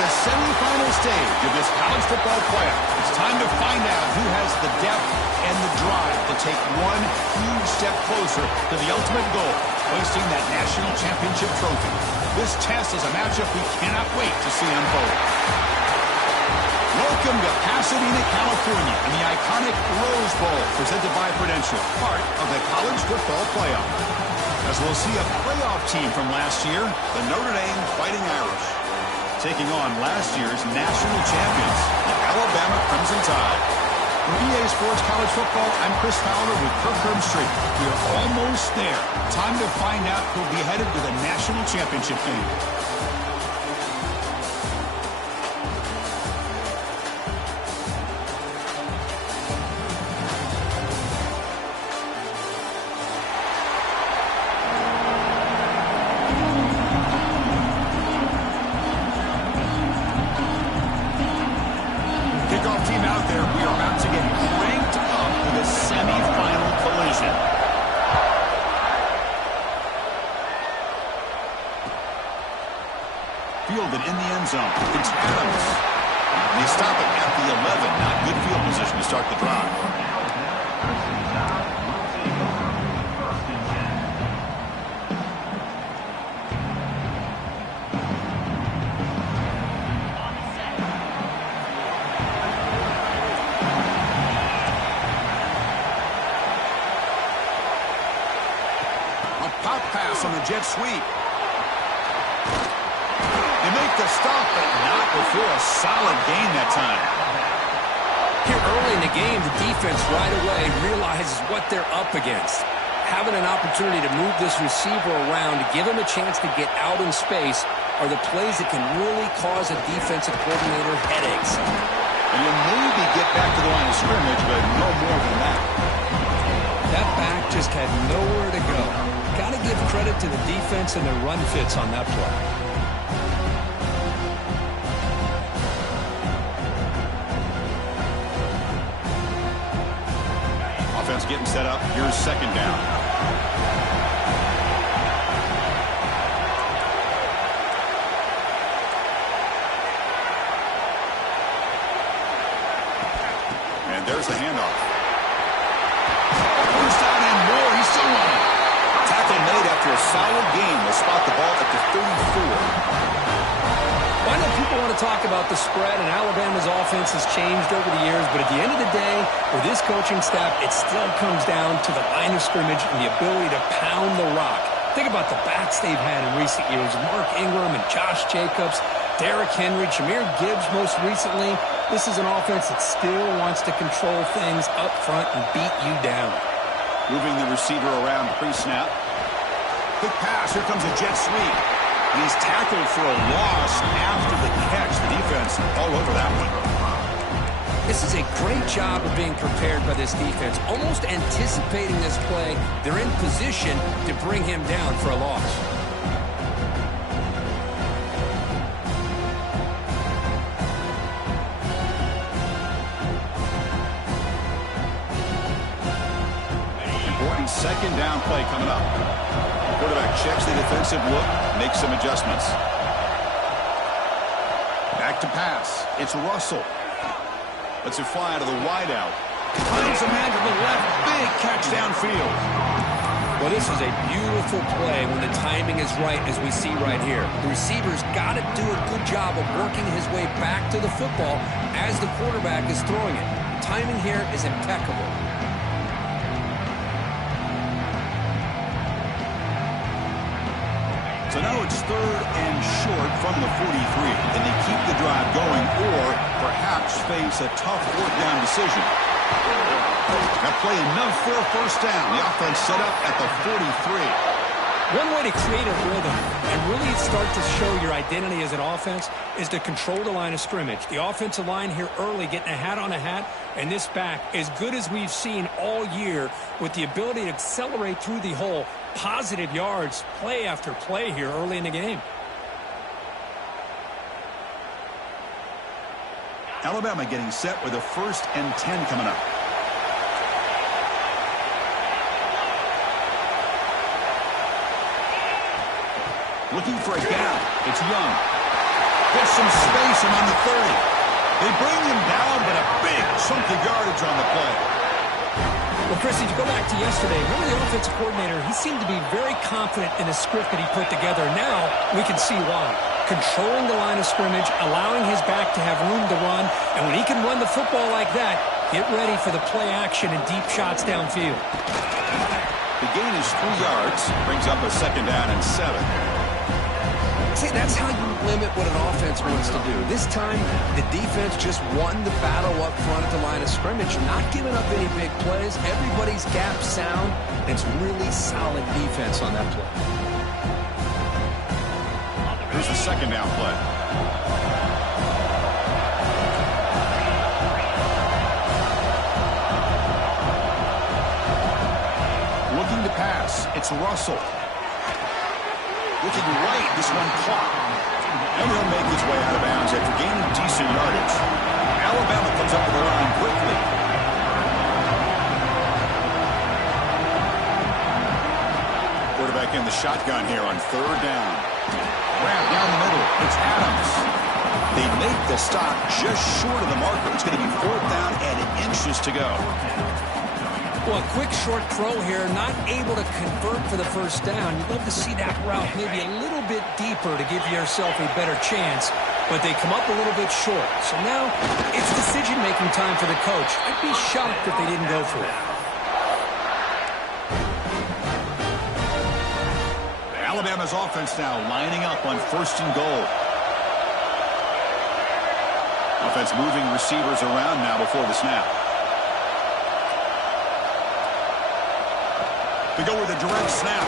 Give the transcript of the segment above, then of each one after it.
the semifinal stage of this college football playoff. It's time to find out who has the depth and the drive to take one huge step closer to the ultimate goal, hoisting that national championship trophy. This test is a matchup we cannot wait to see unfold. Welcome to Pasadena, California, and the iconic Rose Bowl, presented by Prudential, part of the college football playoff. As we'll see a playoff team from last year, the Notre Dame Fighting Irish, taking on last year's national champions, the Alabama Crimson Tide. For EA Sports College Football, I'm Chris Fowler with Kirk Herbstreit. We are almost there. Time to find out who'll be headed to the national championship game. Fielded in the end zone. It's Adams. They stop it at the 11. Not good field position to start the drive. A pop pass on the jet sweep. Make the stop, but not before a solid gain that time. Here early in the game, the defense right away realizes what they're up against. Having an opportunity to move this receiver around to give him a chance to get out in space are the plays that can really cause a defensive coordinator headaches. And you'll maybe get back to the line of scrimmage, but no more than that. That back just had nowhere to go. Got to give credit to the defense and their run fits on that play. Getting set up. Here's second down. And there's the handoff. First down and more. He's still running. Tackle made after a solid gain. Will spot the ball at the 34. I know people want to talk about the spread, and Alabama's offense has changed over the years, but at the end of the day, with this coaching staff, it still comes down to the line of scrimmage and the ability to pound the rock. Think about the backs they've had in recent years. Mark Ingram and Josh Jacobs, Derrick Henry, Jahmyr Gibbs most recently. This is an offense that still wants to control things up front and beat you down. Moving the receiver around pre-snap. Quick pass. Here comes a jet sweep. He's tackled for a loss after the catch. The defense all over that one. This is a great job of being prepared by this defense, almost anticipating this play. They're in position to bring him down for a loss. Important second down play coming up. Quarterback checks the defensive look, makes some adjustments. Back to pass. It's Russell. Lets it fly out of the wideout. Finds a man to the left. Big catch downfield. Well, this is a beautiful play when the timing is right, as we see right here. The receiver's got to do a good job of working his way back to the football as the quarterback is throwing it. Timing here is impeccable. So now it's third and short from the 43. Can they keep the drive going or perhaps face a tough fourth down decision? That play enough for a first down. The offense set up at the 43. One way to create a rhythm and really start to show your identity as an offense is to control the line of scrimmage. The offensive line here early getting a hat on a hat, and this back, as good as we've seen all year, with the ability to accelerate through the hole, positive yards, play after play here early in the game. Alabama getting set with a 1st and 10 coming up. Looking for a gap. It's Young. Gets some space and on the 30. They bring him down, but a big chunk of yardage on the play. Well, Chris, if you go back to yesterday, remember the offensive coordinator, he seemed to be very confident in the script that he put together. Now we can see why. Controlling the line of scrimmage, allowing his back to have room to run, and when he can run the football like that, get ready for the play action and deep shots downfield. The gain is 3 yards, brings up a 2nd down and 7. See, that's how you limit what an offense wants to do. This time, the defense just won the battle up front at the line of scrimmage, not giving up any big plays. Everybody's gap sound, and it's really solid defense on that play. Here's the 2nd down play. Looking to pass. It's Russell. Looking right, this one caught. And he'll make his way out of bounds after gaining decent yardage. Alabama comes up to the line quickly. Quarterback in the shotgun here on 3rd down. Wrap down the middle. It's Adams. They make the stop just short of the marker. It's going to be 4th down and inches to go. Well, a quick short throw here, not able to convert for the 1st down. You'd love to see that route maybe a little bit deeper to give yourself a better chance, but they come up a little bit short. So now it's decision-making time for the coach. I'd be shocked if they didn't go for it. Alabama's offense now lining up on 1st and goal. Offense moving receivers around now before the snap. They go with a direct snap.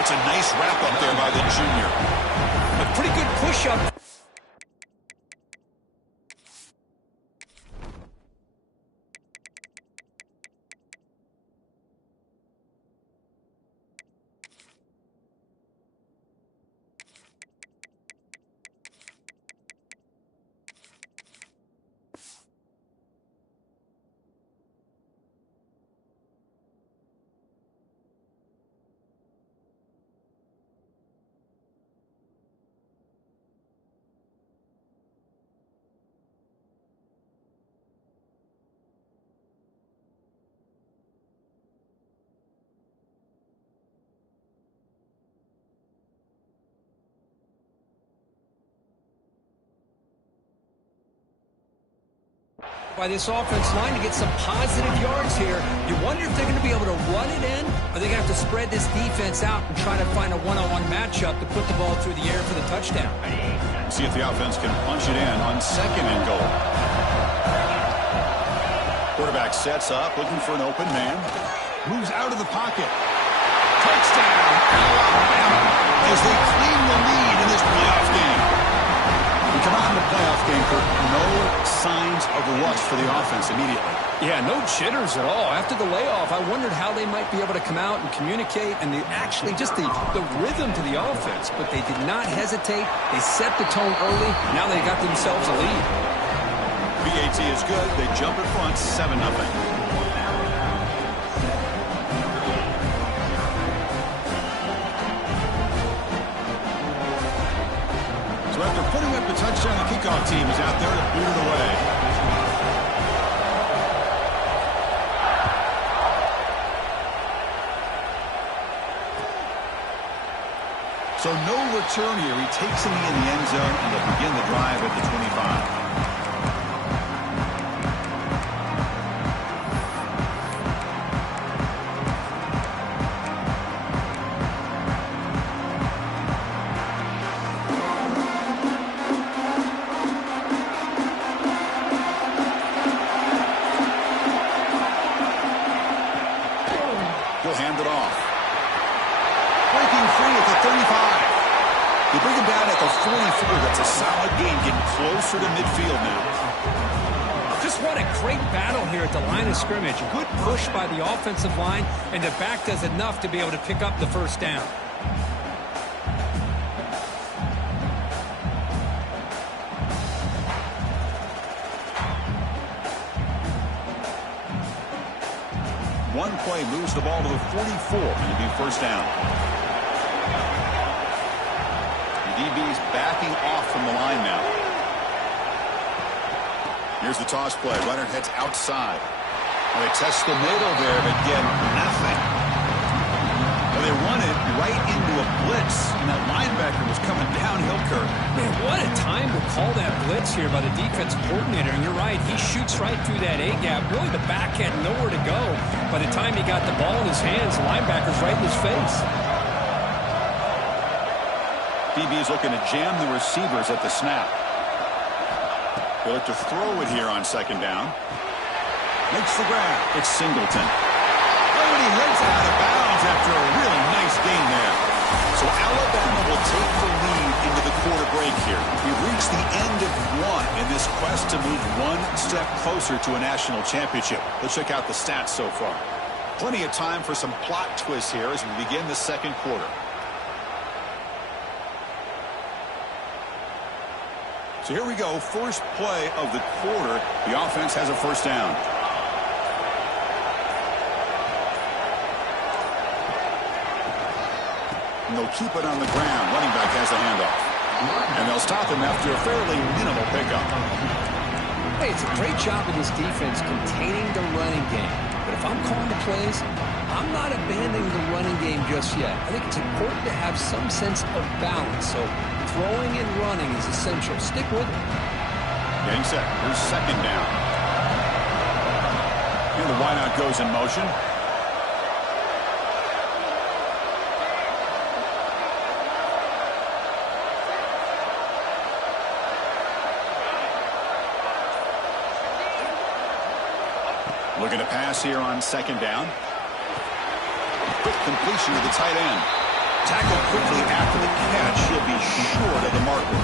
It's a nice wrap up there by the junior. A pretty good push-up. By this offense line to get some positive yards here. You wonder if they're going to be able to run it in, or they're going to have to spread this defense out and try to find a one-on-one matchup to put the ball through the air for the touchdown. See if the offense can punch it in on 2nd and goal. Quarterback sets up, looking for an open man. Moves out of the pocket. Touchdown, Alabama, as they claim the lead in this playoff game. We come out in the playoff game for no signs of rust for the offense immediately. Yeah, no jitters at all. After the layoff, I wondered how they might be able to come out and communicate and actually just the rhythm to the offense. But they did not hesitate. They set the tone early. Now they got themselves a lead. BAT is good. They jump in front 7-0. So after putting up the touchdown, the kickoff team is out there to boot it away. So no return here. He takes it in the end zone, and they'll begin the drive at the 25. He'll hand it off. Breaking free at the 35. They bring him down at the 44. That's a solid gain, getting closer to midfield now. Just what a great battle here at the line of scrimmage. A good push by the offensive line, and the back does enough to be able to pick up the 1st down. One play moves the ball to the 44, and it'll be 1st down. DB's backing off from the line now. Here's the toss play. Runner heads outside. Well, they test the middle there, but get nothing. Well, they run it right into a blitz, and that linebacker was coming downhill curve. Man, what a time to call that blitz here by the defense coordinator. And you're right, he shoots right through that A-gap. Really, the back had nowhere to go. By the time he got the ball in his hands, the linebacker's right in his face. DB's looking to jam the receivers at the snap. They'll look to throw it here on second down. Makes the grab. It's Singleton. Oh, and he heads out of bounds after a really nice gain there. So Alabama will take the lead into the quarter break here. We've reached the end of one in this quest to move one step closer to a national championship. Let's check out the stats so far. Plenty of time for some plot twists here as we begin the second quarter. So here we go, first play of the quarter. The offense has a first down. And they'll keep it on the ground. Running back has the handoff. And they'll stop him after a fairly minimal pickup. Hey, it's a great job of this defense containing the running game. But if I'm calling the plays, I'm not abandoning the running game just yet. I think it's important to have some sense of balance. So throwing and running is essential. Stick with it. Getting set. Here's second down. And the wideout goes in motion. Looking to pass here on second down. Quick completion to the tight end. Tackled quickly after the catch. He'll be short of the marker.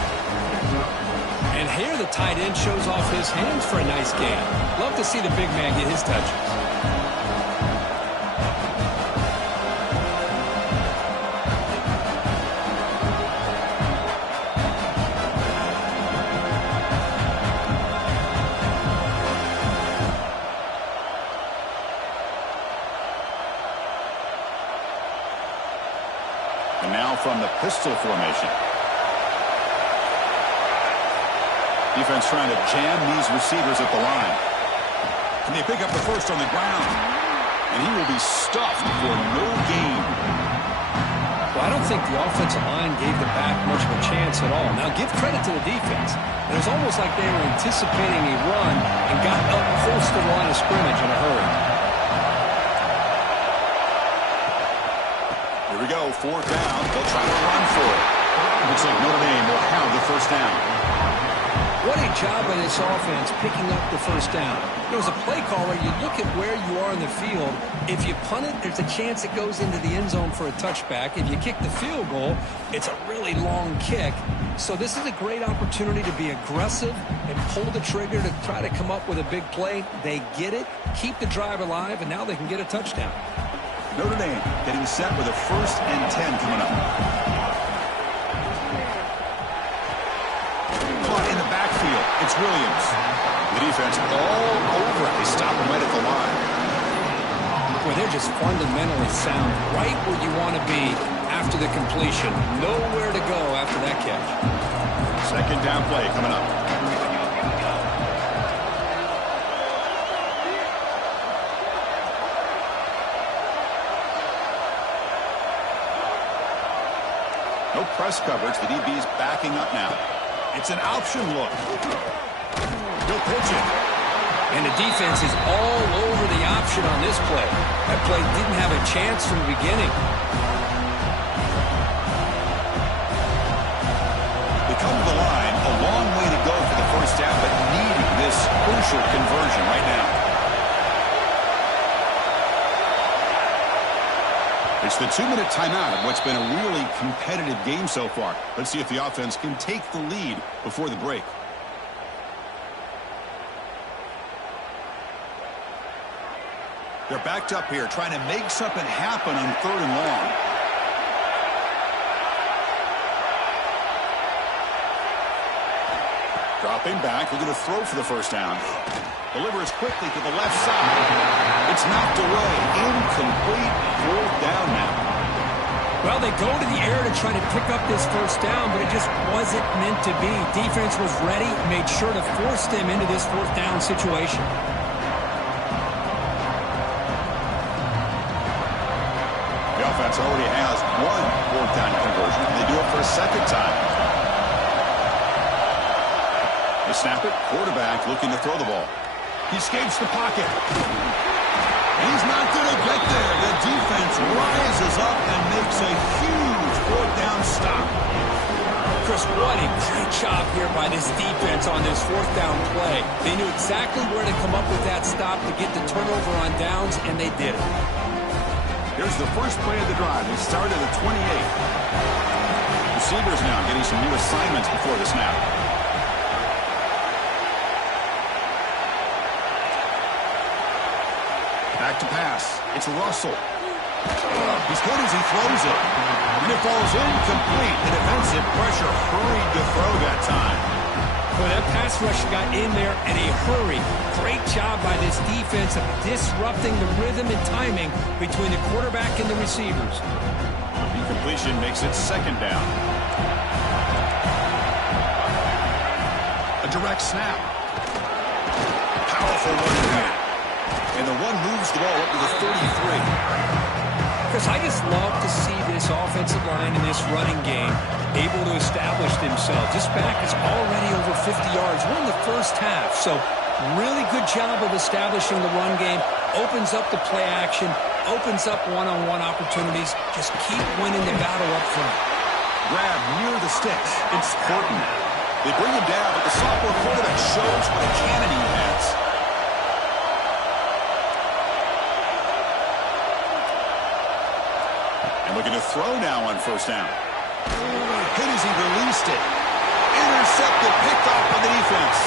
And here the tight end shows off his hands for a nice gain. Love to see the big man get his touches. And now from the pistol formation. Defense trying to jam these receivers at the line. And they pick up the first on the ground. And he will be stuffed for no gain. Well, I don't think the offensive line gave the back much of a chance at all. Now, give credit to the defense. It was almost like they were anticipating a run and got up close to the line of scrimmage in a hurry. Here we go, fourth down. They'll try to run for it. Looks like Notre Dame will have the first down. What a job by this offense picking up the first down. You know, as a play caller, you look at where you are in the field. If you punt it, there's a chance it goes into the end zone for a touchback. If you kick the field goal, it's a really long kick. So this is a great opportunity to be aggressive and pull the trigger to try to come up with a big play. They get it, keep the drive alive, and now they can get a touchdown. Notre Dame getting set with a 1st and 10 coming up. Caught in the backfield. It's Williams. The defense all over it. They stop him right at the line. Boy, they're just fundamentally sound. Right where you want to be after the completion. Nowhere to go after that catch. Second down play coming up. No press coverage. The DB's backing up now. It's an option look. He'll pitch it. And the defense is all over the option on this play. That play didn't have a chance from the beginning. They come to the line. A long way to go for the first down, but needing this crucial conversion right now. It's the 2-minute timeout of what's been a really competitive game so far. Let's see if the offense can take the lead before the break. They're backed up here trying to make something happen on 3rd and long. Dropping back, looking to throw for the first down. Delivers quickly to the left side. It's knocked away. Incomplete. 4th down now. Well, they go to the air to try to pick up this first down, but it just wasn't meant to be. Defense was ready, made sure to force them into this fourth down situation. The offense already has one fourth down conversion. They do it for a second time. They snap it. Quarterback looking to throw the ball. He escapes the pocket. He's not going to get there. The defense rises up and makes a huge fourth down stop. Chris, what a great job here by this defense on this fourth down play. They knew exactly where to come up with that stop to get the turnover on downs, and they did it. Here's the first play of the drive. They start at the 28. Receivers now getting some new assignments before the snap. Back to pass. It's Russell. He's good as he throws it. And it falls incomplete. The defensive pressure hurried to throw that time. Boy, that pass rush got in there in a hurry. Great job by this defense of disrupting the rhythm and timing between the quarterback and the receivers. Incompletion makes it second down. A direct snap. Powerful one there. And the one moves the ball up to the 33. Chris, I just love to see this offensive line in this running game able to establish themselves. This back is already over 50 yards. We're in the first half, so really good job of establishing the run game. Opens up the play action, opens up one-on-one opportunities. Just keep winning the battle up front. Grab near the sticks. It's important. They bring him down, but the sophomore quarterback shows what a cannon he has. And looking to throw now on first down. Hit as he released it. Intercepted, picked off by the defense.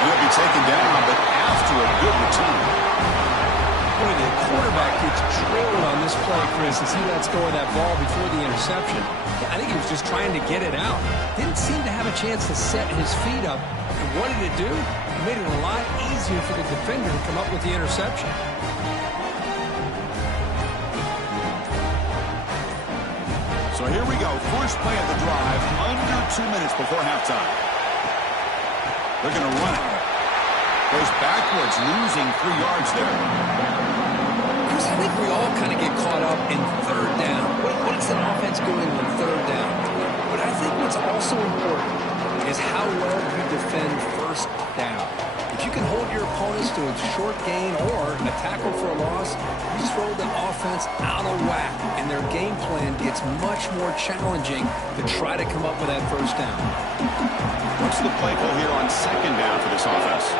He'll be taken down, but after a good return. Boy, the quarterback gets drilled on this play, Chris, as he lets go of that ball before the interception. I think he was just trying to get it out. Didn't seem to have a chance to set his feet up. And what did it do? It made it a lot easier for the defender to come up with the interception. So here we go. First play of the drive, under 2 minutes before halftime. They're going to run it. Goes backwards, losing 3 yards there. Chris, I think we all kind of get caught up in third down. What's an offense doing on third down? But I think what's also important is how well you defend first down. If you can hold your opponents to a short gain or a tackle for a loss, you just throw the offense out of whack, and their game plan gets much more challenging to try to come up with that first down. What's the play call here on second down for this offense?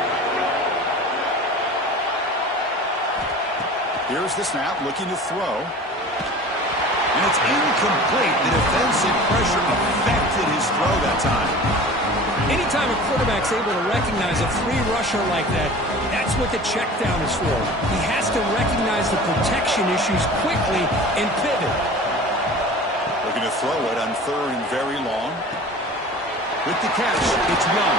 Here's the snap, looking to throw. And it's incomplete. The defensive pressure affected his throw that time. Anytime a quarterback's able to recognize a free rusher like that, that's what the check down is for. He has to recognize the protection issues quickly and pivot. Looking to throw it on third and very long. With the catch, it's Young.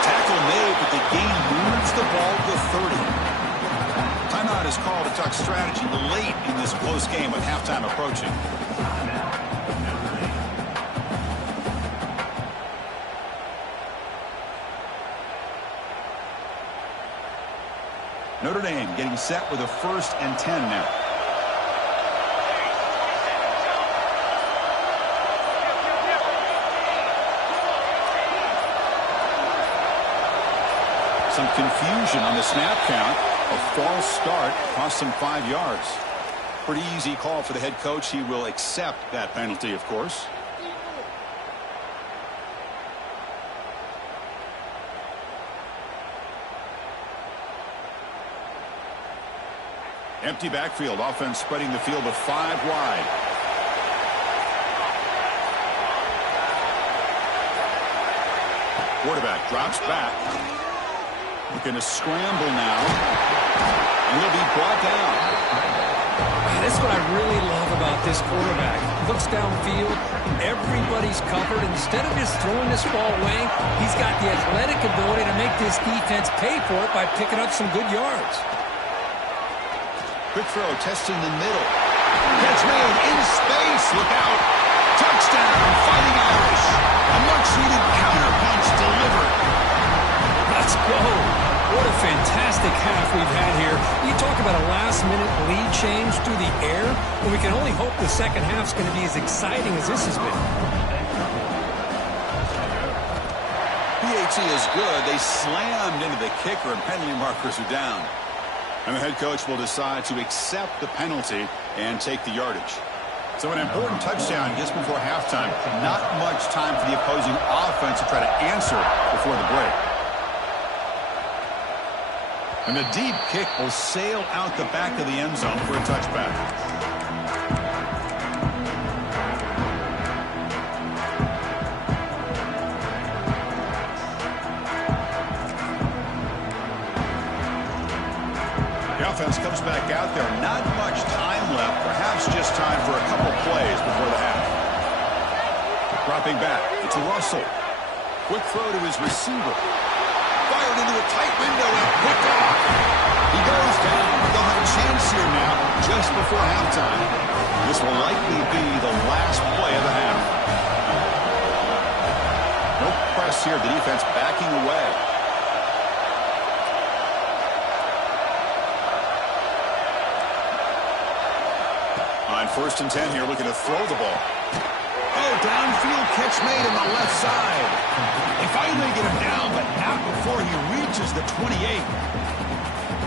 Tackle made, but the gain moves the ball to 30. Timeout is called to talk strategy late in this close game with halftime approaching. Notre Dame getting set with a 1st and 10 now. Some confusion on the snap count. A false start cost him 5 yards. Pretty easy call for the head coach. He will accept that penalty, of course. Empty backfield. Offense spreading the field to 5 wide. Quarterback drops back. Looking to scramble now. And he'll be brought down. That's what I really love about this quarterback. Looks downfield. Everybody's covered. Instead of just throwing this ball away, he's got the athletic ability to make this defense pay for it by picking up some good yards. Quick throw, testing the middle. Catch made in space. Look out. Touchdown, Fighting Irish. A much-needed counterpunch delivered. Let's go. What a fantastic half we've had here. You talk about a last-minute lead change through the air, and we can only hope the second half's going to be as exciting as this has been. PAT is good. They slammed into the kicker, and penalty markers are down. And the head coach will decide to accept the penalty and take the yardage. So an important touchdown just before halftime. Not much time for the opposing offense to try to answer before the break. And the deep kick will sail out the back of the end zone for a touchback. The offense comes back out there. Not much time left. Perhaps just time for a couple plays before the half. Dropping back. It's Russell. Quick throw to his receiver. Fired into a tight window and picked off. He goes down, but they'll have a chance here now just before halftime. This will likely be the last play of the half. No press here. The defense backing away. On 1st and 10 here, looking to throw the ball. Oh, downfield catch made on the left side. They finally get him down, but not before he reaches the 28.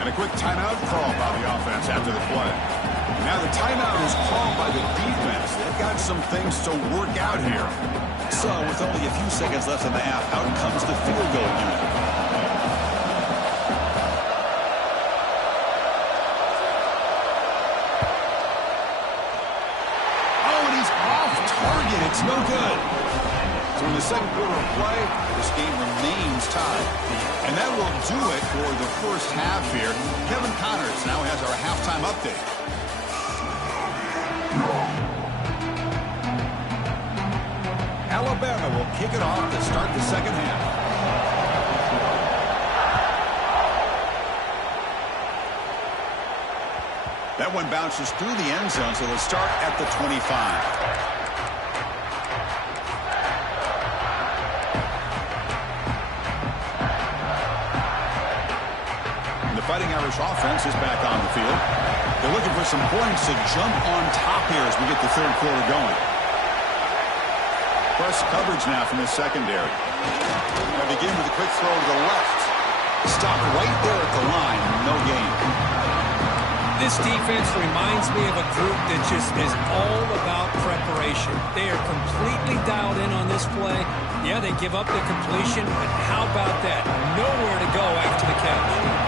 And a quick timeout call by the offense after the play. Now the timeout is called by the defense. They've got some things to work out here. So with only a few seconds left in the half, out comes the field goal unit. It's no good. So in the second quarter of play, this game remains tied. And that will do it for the first half here. Kevin Connors now has our halftime update. Alabama will kick it off to start the second half. That one bounces through the end zone, so they'll start at the 25. Fighting Irish offense is back on the field. They're looking for some points to jump on top here as we get the third quarter going. Press coverage now from the secondary. They begin with a quick throw to the left. Stopped right there at the line. No gain. This defense reminds me of a group that just is all about preparation. They are completely dialed in on this play. Yeah, they give up the completion, but how about that? Nowhere to go after the catch.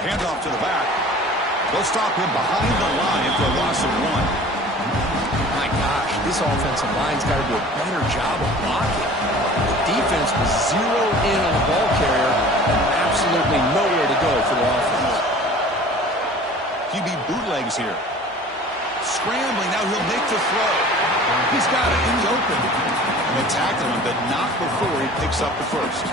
Handoff to the back. They'll stop him behind the line for a loss of 1. My gosh, this offensive line's got to do a better job of blocking. The defense was zeroed in on the ball carrier and absolutely nowhere to go for the offense. QB bootlegs here. Scrambling, now he'll make the throw. He's got it in the open. And they tackle him, but not before he picks up the first.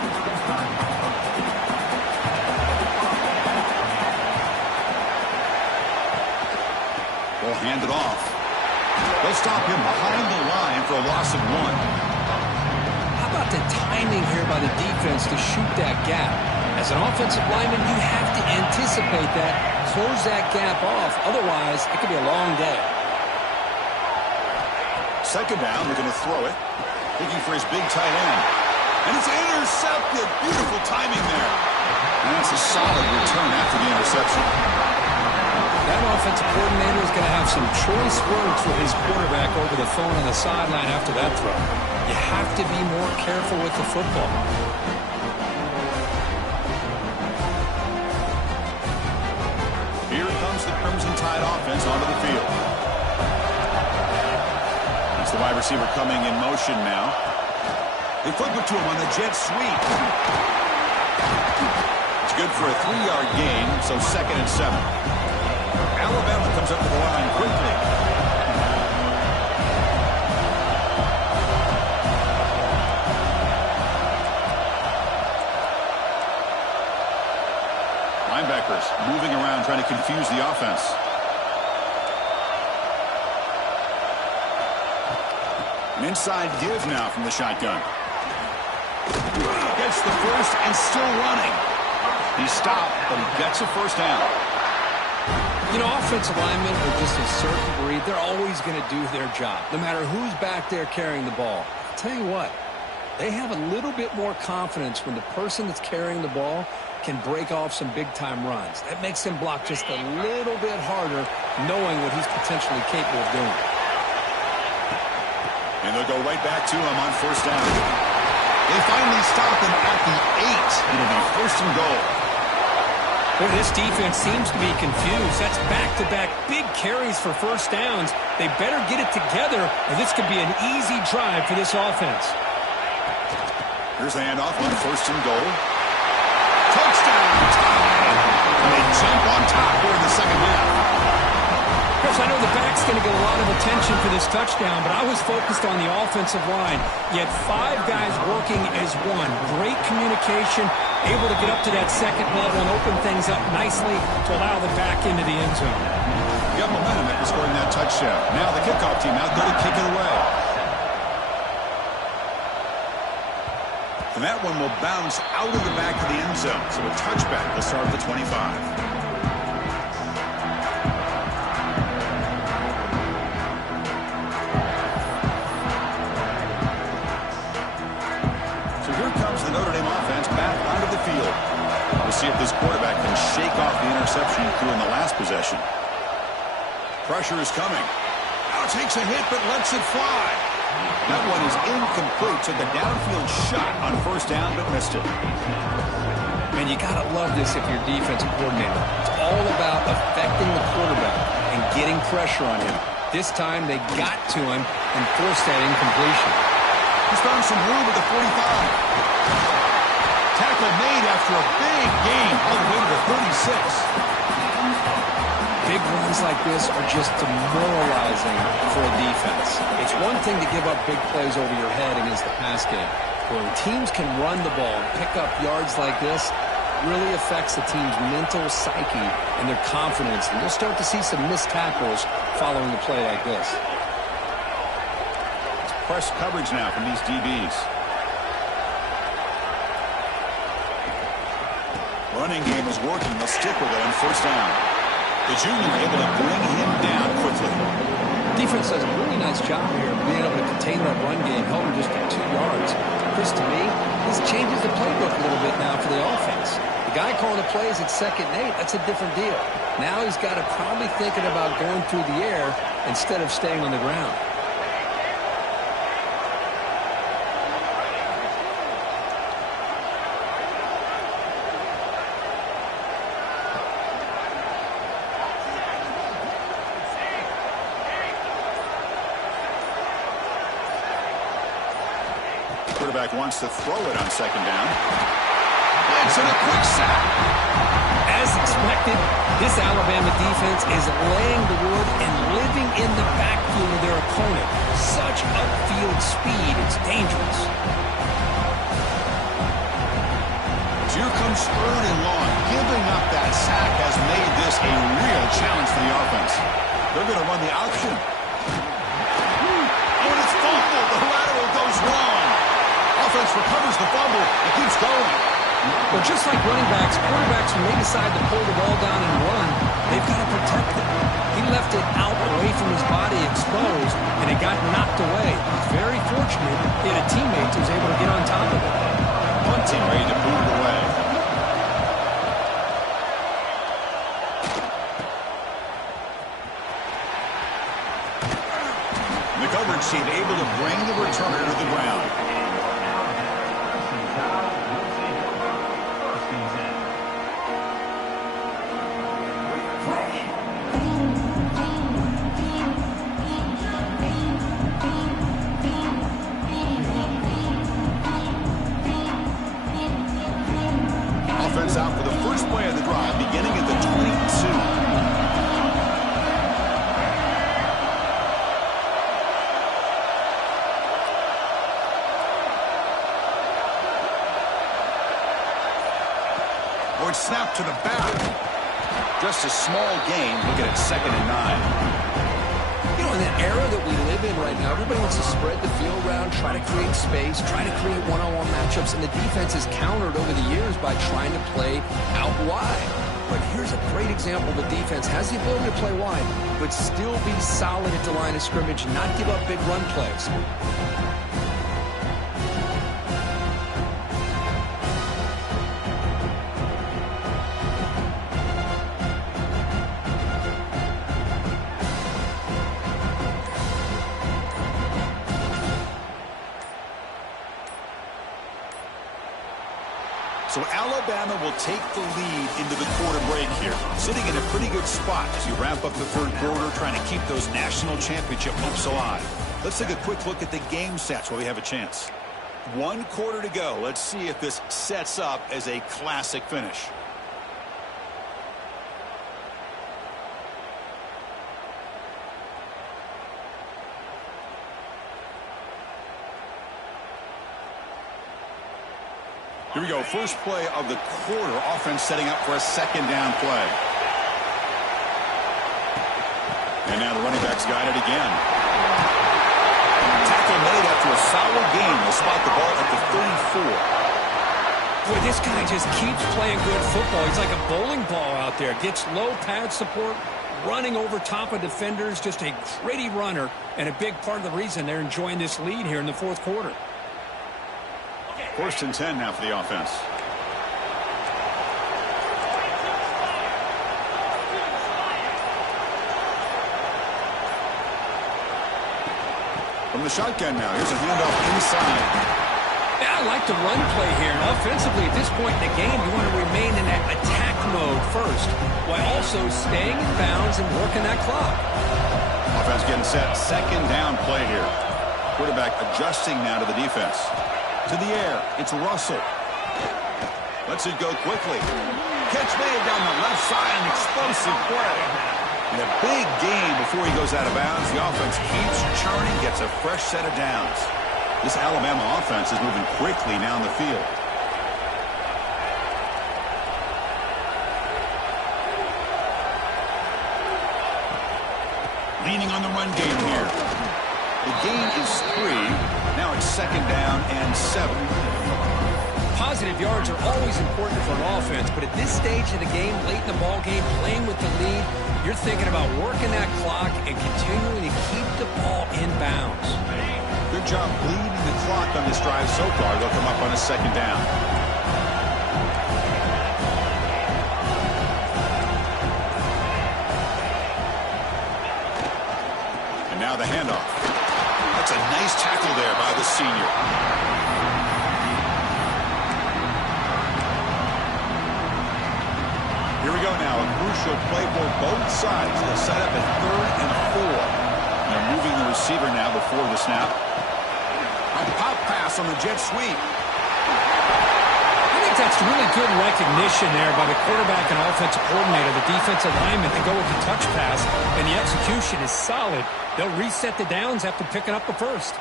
Hand it off. They'll stop him behind the line for a loss of 1. How about the timing here by the defense to shoot that gap? As an offensive lineman, you have to anticipate that, close that gap off. Otherwise, it could be a long day. Second down, they're going to throw it. Looking for his big tight end. And it's intercepted. Beautiful timing there. And it's a solid return after the interception. That offensive coordinator is going to have some choice words with his quarterback over the phone on the sideline after that throw. You have to be more careful with the football. Here comes the Crimson Tide offense onto the field. That's the wide receiver coming in motion now. They flip it to him on the jet sweep. It's good for a 3-yard gain, so 2nd and 7. Alabama comes up to the line quickly. blockers, moving around, trying to confuse the offense. An inside give now from the shotgun. Gets the first and still running. He stopped, but he gets a first down. You know, offensive linemen are just a certain breed. They're always going to do their job, no matter who's back there carrying the ball. I'll tell you what, they have a little bit more confidence when the person that's carrying the ball can break off some big-time runs. That makes him block just a little bit harder, knowing what he's potentially capable of doing. And they'll go right back to him on first down. They finally stop him at the 8. It'll be first and goal. Boy, this defense seems to be confused. That's back-to-back big carries for first downs. They better get it together, or this could be an easy drive for this offense. Here's the handoff on first and goal. Touchdown! And they jump on top here in the second half. Chris, I know the back's going to get a lot of attention for this touchdown, but I was focused on the offensive line. You had 5 guys working as one. Great communication, able to get up to that second level and open things up nicely to allow the back into the end zone. You got momentum after scoring that touchdown. Now the kickoff team out there to kick it away. And that one will bounce out of the back of the end zone. So a touchback will start at the 25. The Notre Dame offense back onto the field. We'll see if this quarterback can shake off the interception he threw in the last possession. Pressure is coming. Now takes a hit but lets it fly. That one is incomplete. Took a downfield shot on first down but missed it. Man, you got to love this if you're defensive coordinator. It's all about affecting the quarterback and getting pressure on him. This time they got to him and forced that incompletion. He's found some room at the 45. Tackle made after a big gain all the way to the 36. Big runs like this are just demoralizing for a defense. It's one thing to give up big plays over your head against the pass game. But when teams can run the ball and pick up yards like this, it really affects the team's mental psyche and their confidence. And you'll start to see some missed tackles following a play like this. Press coverage now from these DBs. Running game is working. They'll stick with it on first down. The junior able to bring him down quickly. Defense does a really nice job here of being able to contain that run game, held him just at 2 yards. Chris, to me, this changes the playbook a little bit now for the offense. The guy calling the plays at 2nd and 8, that's a different deal. Now he's got to probably thinking about going through the air instead of staying on the ground. Quarterback wants to throw it on 2nd down. It's in a quick sack. As expected, this Alabama defense is laying the wood and living in the backfield of their opponent. Such upfield speed, it's dangerous. Here comes 3rd and long. Giving up that sack has made this a real challenge for the offense. They're going to run the option. Oh, and it's fumbled. The lateral goes wrong. Offense recovers the fumble. It keeps going. Well, just like running backs, quarterbacks, when they decide to pull the ball down and run, they've got to protect it. He left it out away from his body exposed, and it got knocked away. He's very fortunate he had a teammate who was able to get on top of it. Bunting ready to boot it away. The coverage team able to bring the returner to the ground. Offense out for the first play of the drive, beginning at the 22. Snapped to the back. just a small gain. Looking at 2nd and 9. You know, in the era that we live in right now, everybody wants to spread the field around, try to create space, try to create one-on-one matchups, and the defense is countered over the years by trying to play out wide. But here's a great example. The defense has the ability to play wide, but still be solid at the line of scrimmage, not give up big run plays. So Alabama will take the lead into the quarter break here, sitting in a pretty good spot as you wrap up the 3rd quarter, trying to keep those national championship hopes alive. Let's take a quick look at the game stats while we have a chance. 1 quarter to go. Let's see if this sets up as a classic finish. Here we go. First play of the quarter. Offense setting up for a 2nd down play. And now the running back's got it again. Tackle made after a solid gain. They'll spot the ball at the 34. Boy, this guy just keeps playing good football. He's like a bowling ball out there. Gets low pad support, running over top of defenders. Just a gritty runner, and a big part of the reason they're enjoying this lead here in the 4th quarter. 1st and 10 now for the offense. From the shotgun now. Here's a handoff inside. Yeah, I like the run play here. And offensively, at this point in the game, you want to remain in that attack mode first, while also staying in bounds and working that clock. Offense getting set. 2nd down play here. Quarterback adjusting now to the defense. To the air. It's Russell. Lets it go quickly. Catch made down the left side. An explosive play. And a big gain before he goes out of bounds. The offense keeps churning. Gets a fresh set of downs. This Alabama offense is moving quickly down the field. Leaning on the run game here. The gain is 3. Now it's 2nd down and 7. Positive yards are always important for an offense, but at this stage of the game, late in the ball game, playing with the lead, you're thinking about working that clock and continuing to keep the ball in bounds. Good job bleeding the clock on this drive so far. They'll come up on a 2nd down. And now the handoff. That's a nice tackle there by the senior. Here we go now. A crucial play for both sides. They'll set up at 3rd and 4. And they're moving the receiver now before the snap. A pop pass on the jet sweep. I think that's really good recognition there by the quarterback and offensive coordinator, the defensive lineman, to go with the touch pass, and the execution is solid. They'll reset the downs after picking up the first.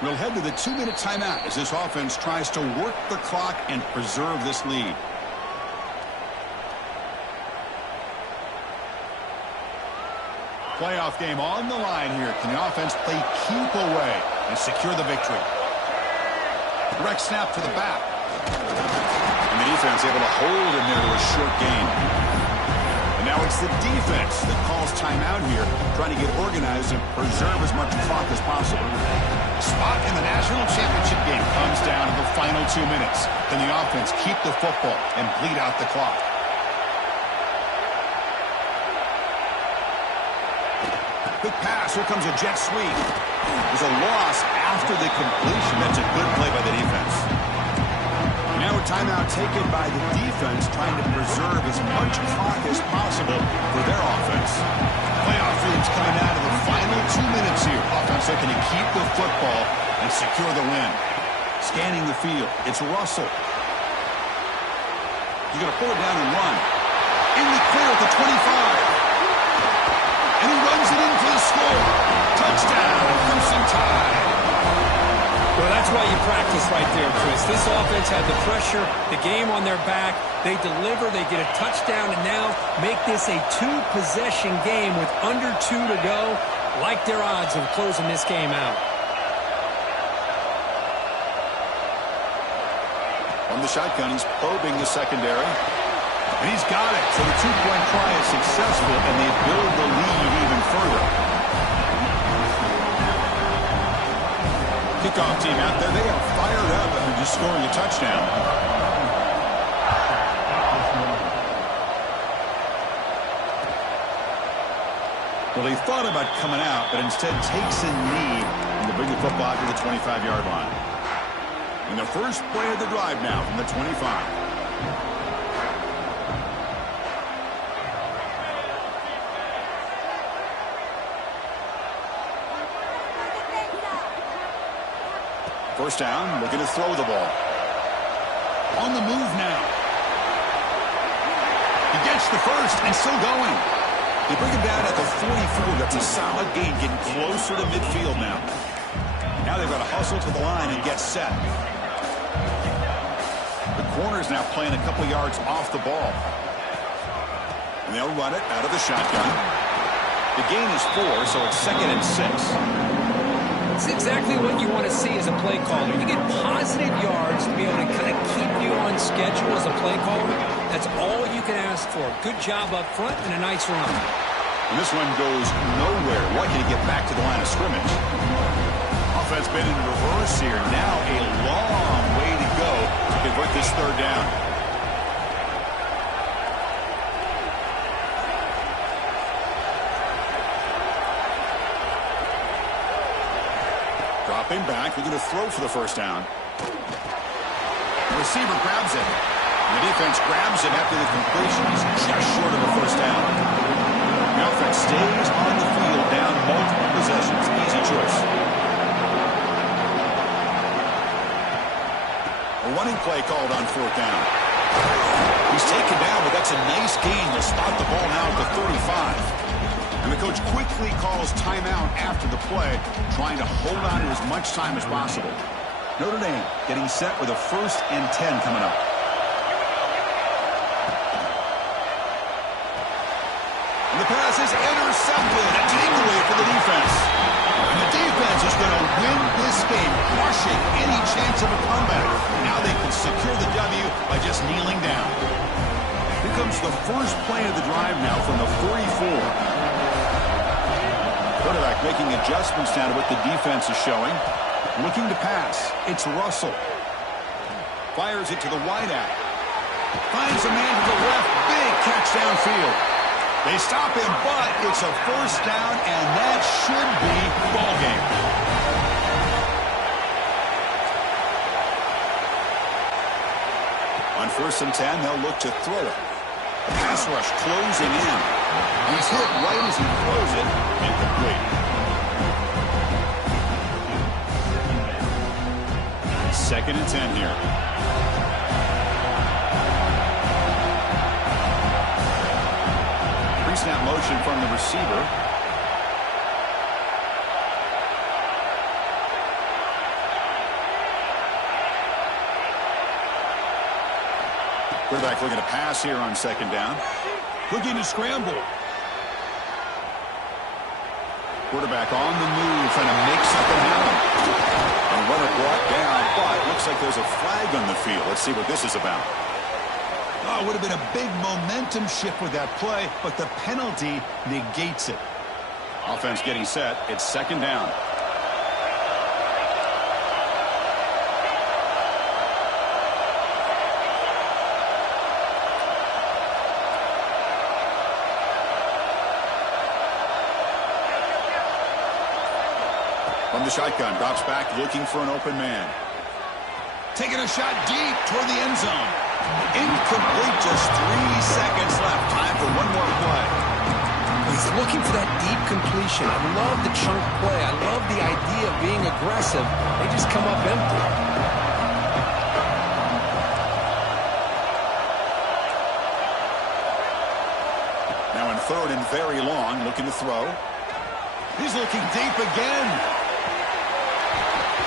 We'll head to the 2-minute timeout as this offense tries to work the clock and preserve this lead. Playoff game on the line here. Can the offense play keep away and secure the victory? Direct snap to the back. And the defense able to hold him there to a short gain. And now it's the defense that calls timeout here, trying to get organized and preserve as much clock as possible. Spot in the national championship game comes down to the final 2 minutes. Can the offense keep the football and bleed out the clock? Quick pass. Here comes a jet sweep. There's a loss after the completion. That's a good play by the defense. Now a timeout taken by the defense, trying to preserve as much clock as possible for their offense. Playoff feelings coming out of the final 2 minutes here. Offense looking to keep the football and secure the win. Scanning the field. It's Russell. He's going to pull it down and run. In the clear at the 25. And he runs it in for the score. Touchdown, Crimson Tide. Well, Well, that's why you practice right there, Chris. This offense had the pressure, the game on their back. They deliver, they get a touchdown, and now make this a two-possession game with under 2 to go. Like their odds of closing this game out. From the shotgun, he's probing the secondary. And he's got it. So the two-point try is successful, and they build the lead even further. Kickoff team out there. They are fired up after just scoring a touchdown. Well, he thought about coming out, but instead takes a knee and to bring the football to the 25-yard line. And the first play of the drive now from the 25. First down, looking to throw the ball. On the move now. He gets the first and still going. They bring him down at the 44. That's a solid gain, getting closer to midfield now. Now they've got to hustle to the line and get set. The corner's now playing a couple yards off the ball. And they'll run it out of the shotgun. The gain is 4, so it's 2nd and 6. It's exactly what you want to see as a play caller. You get positive yards to be able to kind of keep you on schedule as a play caller. That's all you can ask for. Good job up front and a nice run. And this one goes nowhere. Lucky to get back to the line of scrimmage. Offense been in reverse here. Now a long way to go to convert this third down. Dropping back, we're going to throw for the first down. The receiver grabs it. The defense grabs it after the completion. He's just short of a first down. The offense stays on the field, down multiple possessions. Easy choice. A running play called on 4th down. He's taken down, but that's a nice gain. They'll spot the ball now at the 35. And the coach quickly calls timeout after the play, trying to hold on to as much time as possible. Notre Dame getting set with a 1st and 10 coming up. And the pass is intercepted. A takeaway for the defense. And the defense is going to win this game, crushing any chance of a comeback. Now they can secure the W by just kneeling down. Here comes the first play of the drive now from the 44. Quarterback making adjustments now to what the defense is showing. Looking to pass. It's Russell. Fires it to the wideout. Finds a man to the left. Big catch downfield. They stop him, but it's a first down, and that should be ball game. On 1st and 10, they'll look to throw it. Pass rush closing in. He's hit right as he throws it. Incomplete. 2nd and 10 here. Pre-snap motion from the receiver. Quarterback looking to pass here on 2nd down. Looking to scramble. Quarterback on the move, trying to make something happen. And runner brought down, but looks like there's a flag on the field. Let's see what this is about. Oh, it would have been a big momentum shift with that play, but the penalty negates it. Offense getting set. It's 2nd down. From the shotgun, drops back, looking for an open man. Taking a shot deep toward the end zone. Incomplete, just 3 seconds left. Time for one more play. He's looking for that deep completion. I love the chunk play. I love the idea of being aggressive. They just come up empty. Now in 3rd and very long, looking to throw. He's looking deep again.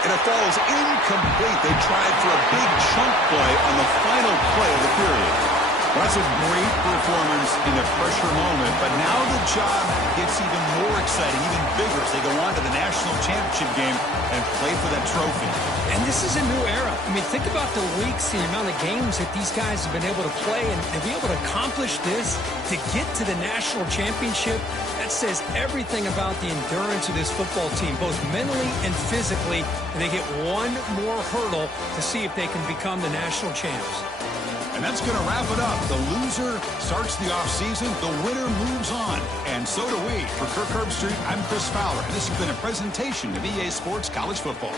and it falls incomplete. They tried for a big chunk play on the final play of the period. That's a great performance in a pressure moment, but now the job gets even more exciting, even bigger as they go on to the national championship game and play for that trophy. And this is a new era. I mean, think about the weeks, the amount of games that these guys have been able to play, and to be able to accomplish this, to get to the national championship, that says everything about the endurance of this football team, both mentally and physically, and they get one more hurdle to see if they can become the national champs. And that's going to wrap it up. The loser starts the offseason. The winner moves on. And so do we. For Kirk Herbstreit, I'm Chris Fowler. And this has been a presentation of EA Sports College Football.